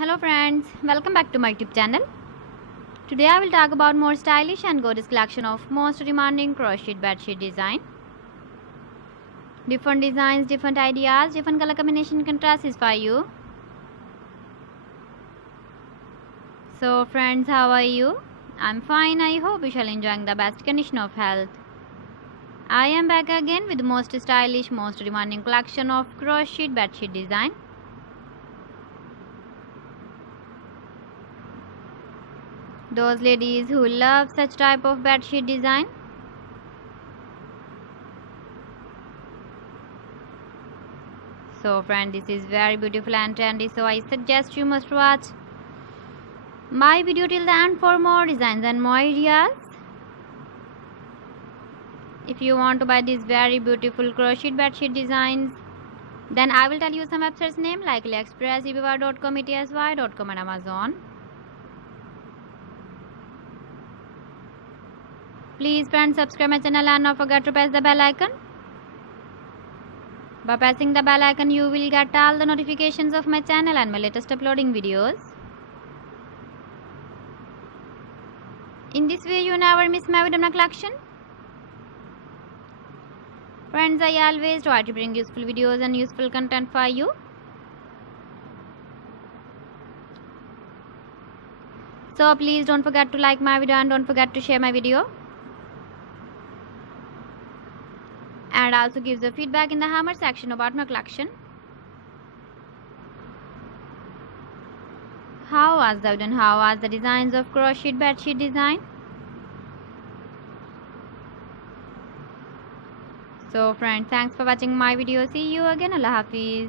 Hello friends, welcome back to my YouTube channel. Today I will talk about more stylish and gorgeous collection of most demanding crocheted bedsheet design. Different designs, different ideas, different color combination can satisfy you. So friends, how are you? I'm fine. I hope you shall enjoying the best condition of health. I am back again with the most stylish, most demanding collection of crocheted bedsheet design. Those ladies who love such type of bedsheet design. So friend, this is very beautiful and trendy, so I suggest you must watch my video till the end for more designs and more ideas. If you want to buy these very beautiful crocheted bedsheet designs, then I will tell you some websites name like AliExpress, eBay.com, ETSY.com and Amazon. Please friends, subscribe my channel and don't forget to press the bell icon. By pressing the bell icon, you will get all the notifications of my channel and my latest uploading videos. In this way, you never miss my video collection. Friends, I always try to bring useful videos and useful content for you. So please don't forget to like my video and don't forget to share my video. And also give the feedback in the comment section about my collection. How was the video and how was the designs of crocheted bedsheet design? So friends, thanks for watching my video. See you again. Allah Hafiz.